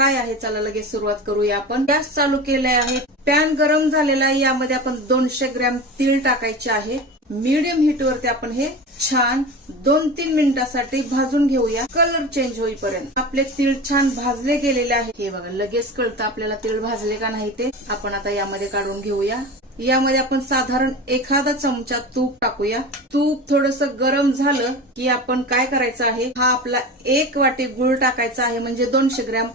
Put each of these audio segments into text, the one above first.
काय आहे चला लगेच सुरुवात करूया. आपण गॅस चालू केलाय आहे, पॅन गरम झालेला आहे. यामध्ये आपण 200 ग्रॅम तीळ टाकायचे आहे. मीडियम हीट वरती आपण हे छान 2-3 मिनिटांसाठी भाजून घेऊया, कलर चेंज होईपर्यंत. आपले तीळ छान भाजले गेलेले आहे. हे बघा लगेच कळतं आपल्याला तीळ भाजले का नाही ते. आपण आता यामध्ये काढून घेऊया. यामध्ये आपण साधारण एखादा चमचा तूप टाकूया. तूप थोडस गरम झालं की आपण काय करायचं आहे, हा आपला 1 वाटी गुळ टाकायचा आहे. म्हणजे 200 ग्रॅम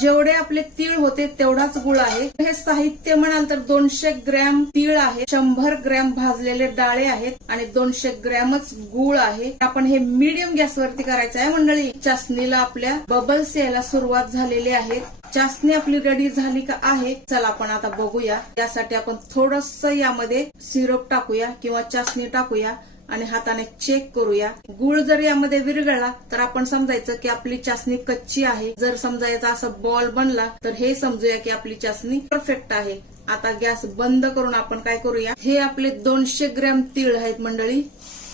जेवढे आपले तीळ होते तेवढाच गुळ आहे. हे साहित्य म्हणाल तर 200 ग्रॅम तीळ आहे, 100 ग्रॅम भाजलेले डाळे आहेत आणि 200 ग्रॅमच गुळ आहे. आपण हे मीडियम गॅसवरती करायचं आहे मंडळी. चासणीला आपल्या बबल्स यायला सुरुवात झालेली आहे. चासणी आपली रेडी झाली का आहे चला आपण आता बघूया. यासाठी आपण थोडस यामध्ये सिरप टाकूया किंवा चासणी टाकूया आणि हाताने चेक करूया. गुळ जर यामध्ये विरघळला तर आपण समजायचं की आपली चासणी कच्ची आहे. जर समजायचा असं बॉल बनला तर हे समजूया की आपली चासणी परफेक्ट आहे. आता गॅस बंद करून आपण काय करूया, हे आपले 200 ग्रॅम तीळ आहेत मंडळी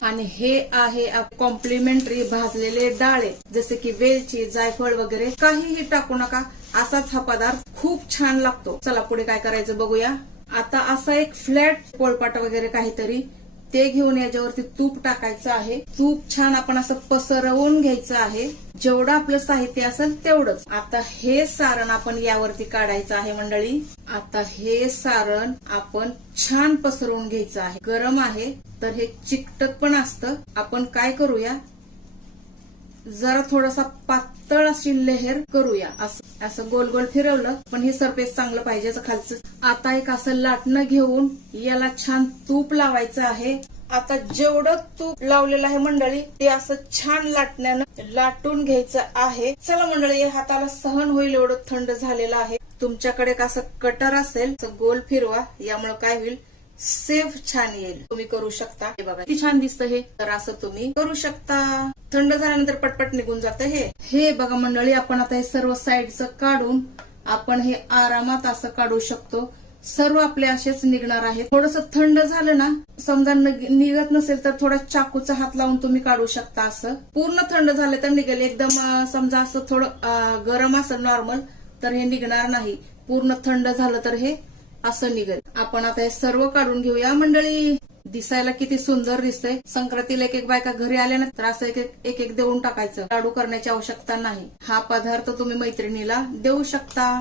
आणि हे आहे कॉम्प्लिमेंटरी भाजलेले डाळे, जसे की वेलची, जायफळ वगैरे काहीही टाकू नका. असाच हा पदार्थ खूप छान लागतो. चला पुढे काय करायचं बघूया. आता असा एक फ्लॅट पोळपाट वगैरे काहीतरी ते घेऊन याच्यावरती तूप टाकायचं आहे. तूप छान आपण असं पसरवून घ्यायचं आहे. जेवढं आपलं साहित्य असेल तेवढंच. आता हे सारण आपण यावरती काढायचं आहे मंडळी. आता हे सारण आपण छान पसरवून घ्यायचं आहे. गरम आहे तर हे चिकटत पण असतं. आपण काय करूया, जरा थोडासा पातळ अशी लेहर करूया. असं गोल गोल फिरवलं पण हे सरफेस चांगलं पाहिजे खालचं. आता एक असं लाटणं घेऊन याला छान तूप लावायचं आहे. आता जेवढं तूप लावलेलं आहे मंडळी ते असं छान लाटण्यानं लाटून घ्यायचं आहे. चला मंडळी, हाताला सहन होईल एवढं थंड झालेलं आहे. तुमच्याकडे असं कटर असेल तर गोल फिरवा, यामुळे काय होईल सेफ छान येईल. तुम्ही करू शकता. हे बघा किती छान दिसतं हे. तर असं तुम्ही करू शकता. थंड झाल्यानंतर पटपट निघून जातं हे बघा मंडळी. आपण आता हे सर्व साईडचं काढून आपण हे आरामात असं काढू शकतो. सर्व आपले असेच निघणार आहे. थोडस थंड झालं ना, समजा निघत नसेल तर थोडा चाकूचा हात लावून तुम्ही काढू शकता. असं पूर्ण थंड झालं तर निघेल. एकदम समजा असं थोडं गरम असेल नॉर्मल तर हे निघणार नाही. पूर्ण थंड झालं तर हे असं निघेल. आपण आता हे सर्व काढून घेऊया मंडळी. दिसायला किती सुंदर दिसतंय. संक्रांतीला एक बायका घरी आल्या ना तर असं एक देऊन टाकायचं. लाडू करण्याची आवश्यकता नाही. हा पदार्थ तुम्ही मैत्रिणीला देऊ शकता.